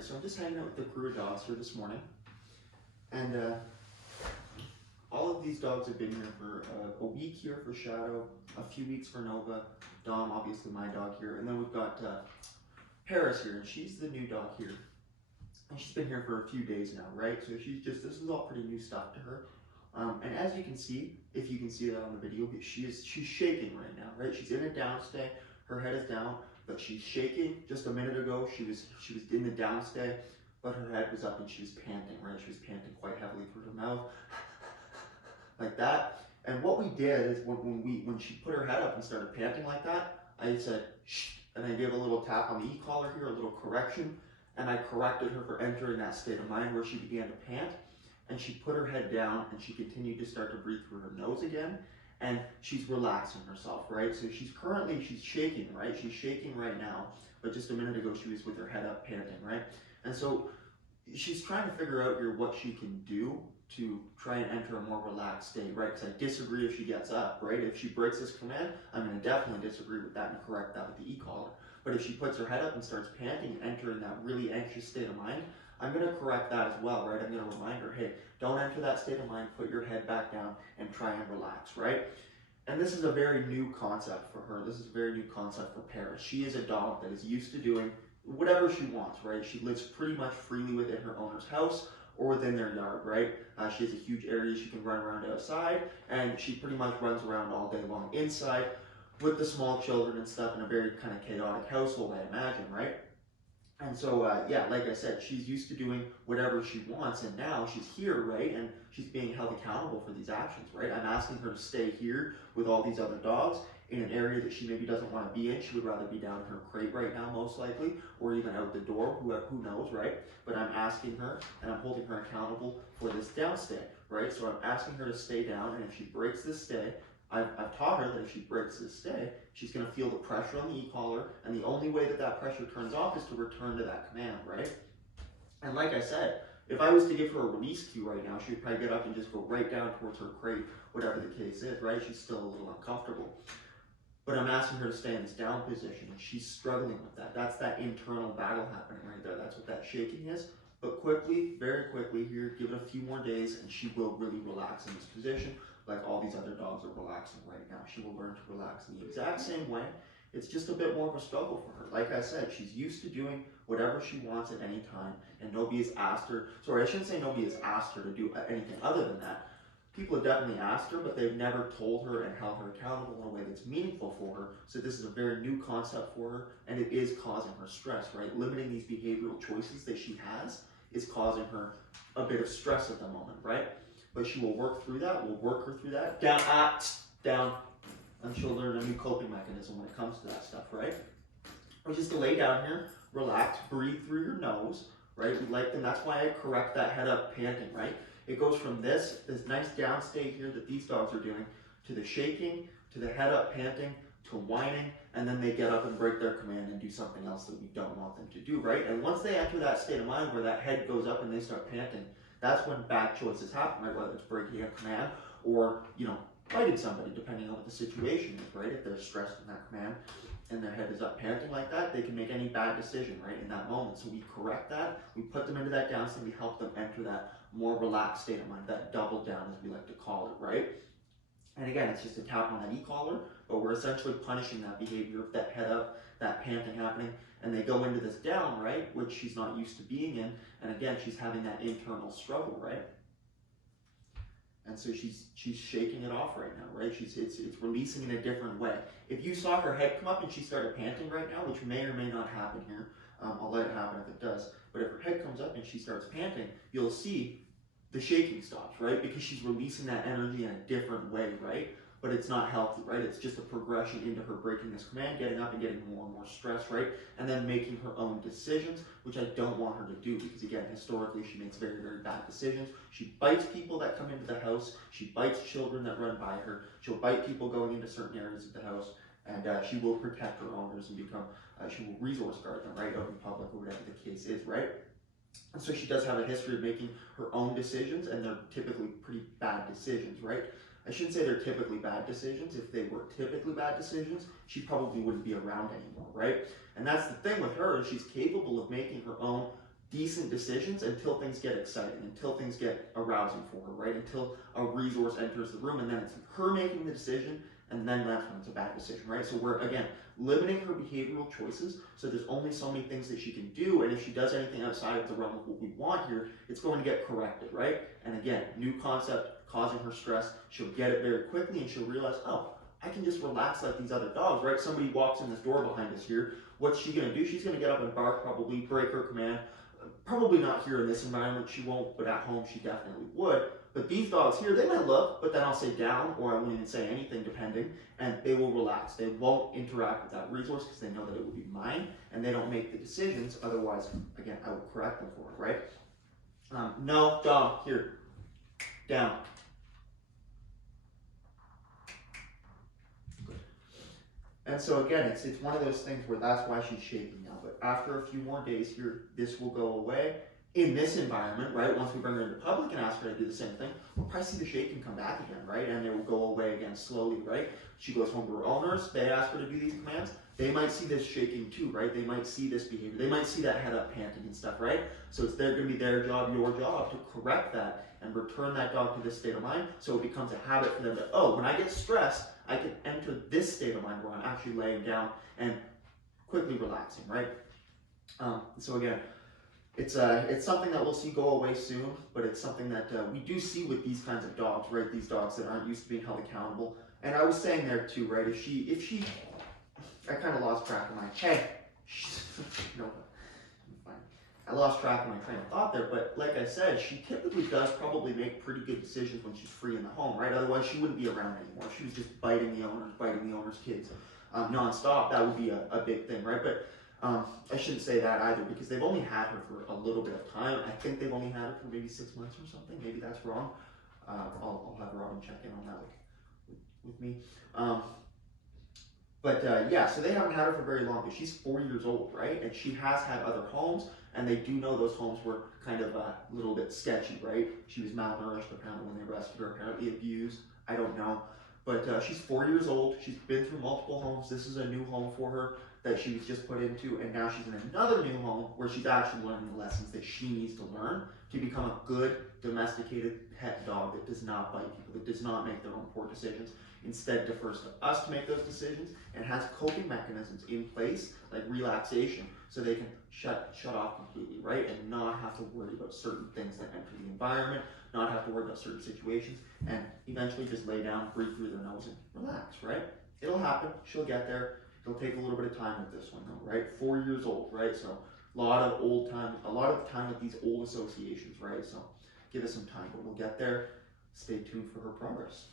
Alright, so I'm just hanging out with the crew of dogs here this morning, and all of these dogs have been here for a week here for Shadow, a few weeks for Nova, Dom, obviously my dog here, and then we've got Paris here, and she's the new dog here. And she's been here for a few days now, right? So this is all pretty new stuff to her. And as you can see, if you can see that on the video, she's shaking right now, right? She's in a downstay, her head is down, but she's shaking. Just a minute ago, she was in the downstay, but her head was up and she was panting, right? She was panting quite heavily through her mouth, like that. And what we did is when she put her head up and started panting like that, I said, shh, and I gave a little tap on the e-collar here, a little correction, and I corrected her for entering that state of mind where she began to pant. And she put her head down and she continued to start to breathe through her nose again, and she's relaxing herself, right? So she's shaking, right? She's shaking right now, but just a minute ago she was with her head up panting, right? And so she's trying to figure out here what she can do to try and enter a more relaxed state, right? Because I disagree if she gets up, right? If she breaks this command, I'm going to definitely disagree with that and correct that with the e-collar. But if she puts her head up and starts panting and entering that really anxious state of mind, I'm going to correct that as well, right? I'm going to remind her, hey, don't enter that state of mind, put your head back down and try and relax, right? And this is a very new concept for her. This is a very new concept for Paris. She is a dog that is used to doing whatever she wants, right? She lives pretty much freely within her owner's house or within their yard, right? She has a huge area she can run around outside, and she pretty much runs around all day long inside with the small children and stuff in a very kind of chaotic household, I imagine, right? And so, yeah, like I said, she's used to doing whatever she wants, and now she's here, right? And she's being held accountable for these actions, right? I'm asking her to stay here with all these other dogs in an area that she maybe doesn't want to be in. She would rather be down in her crate right now, most likely, or even out the door, who knows, right? But I'm asking her, and I'm holding her accountable for this downstay, right? So I'm asking her to stay down, and if she breaks this stay, I've taught her that if she breaks this stay, she's going to feel the pressure on the e-collar, and the only way that that pressure turns off is to return to that command, right? And like I said, if I was to give her a release cue right now, she would probably get up and just go right down towards her crate, whatever the case is, right? She's still a little uncomfortable. But I'm asking her to stay in this down position, and she's struggling with that. That's that internal battle happening right there. That's what that shaking is. But quickly, very quickly here, give it a few more days, and she will really relax in this position, like all these other dogs are relaxing right now. She will learn to relax in the exact same way. It's just a bit more of a struggle for her. Like I said, she's used to doing whatever she wants at any time, and nobody has asked her, sorry, I shouldn't say nobody has asked her to do anything other than that. People have definitely asked her, but they've never told her and held her accountable in a way that's meaningful for her. So this is a very new concept for her, and it is causing her stress, right? Limiting these behavioral choices that she has is causing her a bit of stress at the moment, right? But she will work through that. We'll work her through that. Down, and she'll learn a new coping mechanism when it comes to that stuff, right? Which is to lay down here, relax, breathe through your nose, right? We like them. That's why I correct that head up panting, right? It goes from this nice down state here that these dogs are doing, to the shaking, to the head up panting, to whining, and then they get up and break their command and do something else that we don't want them to do, right? And once they enter that state of mind where that head goes up and they start panting, that's when bad choices happen, right? Whether it's breaking a command or, fighting somebody, depending on what the situation is, right? If they're stressed in that command and their head is up panting like that, they can make any bad decision, right, in that moment. So we correct that, we put them into that down state, we help them enter that more relaxed state of mind, that double down as we like to call it, right? And again, it's just a tap on that e-collar, but we're essentially punishing that behavior, that head up, that panting happening, and they go into this down, right, which she's not used to being in, and again, she's having that internal struggle, right? And so she's shaking it off right now, right? It's releasing in a different way. If you saw her head come up and she started panting right now, which may or may not happen here, I'll let it happen if it does, but if her head comes up and she starts panting, you'll see the shaking stops, right? Because she's releasing that energy in a different way, right? But it's not healthy, right? It's just a progression into her breaking this command, getting up and getting more and more stressed, right? And then making her own decisions, which I don't want her to do because, again, historically, she makes very, very bad decisions. She bites people that come into the house. She bites children that run by her. She'll bite people going into certain areas of the house. And she will protect her owners and she will resource guard them, right, out in public or whatever the case is, right? And so she does have a history of making her own decisions, and they're typically pretty bad decisions, right? I shouldn't say they're typically bad decisions. If they were typically bad decisions, she probably wouldn't be around anymore, right? And that's the thing with her, is she's capable of making her own decent decisions until things get exciting, until things get arousing for her, right? Until a resource enters the room, and then it's her making the decision, and then that's when it's a bad decision, right? So we're, again, limiting her behavioral choices, so there's only so many things that she can do, and if she does anything outside of the realm of what we want here, it's going to get corrected, right? And again, new concept causing her stress, she'll get it very quickly, and she'll realize, oh, I can just relax like these other dogs, right? Somebody walks in this door behind us here, what's she gonna do? She's gonna get up and bark, probably break her command. Probably not here in this environment, she won't, but at home she definitely would. But these dogs here, they might look, but then I'll say down, or I won't even say anything depending, and they will relax. They won't interact with that resource because they know that it will be mine, and they don't make the decisions. Otherwise, again, I will correct them for it, right? No, Dom, here, down. And so again, it's one of those things where that's why she's shaking now. But after a few more days here, this will go away. In this environment, right, once we bring her into public and ask her to do the same thing, we'll probably see the shaking come back again, right? And it will go away again slowly, right? She goes home to her owners, they ask her to do these commands, they might see this shaking too, right? They might see this behavior. They might see that head up panting and stuff, right? So it's going to be their job, your job, to correct that and return that dog to this state of mind so it becomes a habit for them to, oh, when I get stressed, I can enter this state of mind where I'm actually laying down and quickly relaxing, right? So again, it's something that we'll see go away soon, but it's something that we do see with these kinds of dogs, right? These dogs that aren't used to being held accountable. And I was saying there too, right? If she, I kind of lost track of my, hey, no, I'm fine. I lost track of my train of thought there, but like I said, she typically does probably make pretty good decisions when she's free in the home, right? Otherwise, she wouldn't be around anymore. If she was just biting the owner's kids nonstop, that would be a big thing, right? But I shouldn't say that either because they've only had her for a little bit of time. I think they've only had her for maybe 6 months or something. Maybe that's wrong. I'll have Robin check in on that with me. Yeah, so they haven't had her for very long, but she's 4 years old, right? And she has had other homes, and they do know those homes were kind of a little bit sketchy, right? She was malnourished apparently when they rescued her, apparently abused, I don't know. But she's 4 years old, she's been through multiple homes. This is a new home for her that she was just put into, and now she's in another new home where she's actually learning the lessons that she needs to learn to become a good domesticated pet dog that does not bite people, that does not make their own poor decisions, instead defers to us to make those decisions and has coping mechanisms in place like relaxation so they can shut off completely, right? And not have to worry about certain things that enter the environment, not have to worry about certain situations, and eventually just lay down, breathe through their nose and relax, right? It'll happen, she'll get there. It'll take a little bit of time with this one though, right? 4 years old, right? So a lot of time with these old associations, right? So give us some time, but we'll get there. Stay tuned for her progress.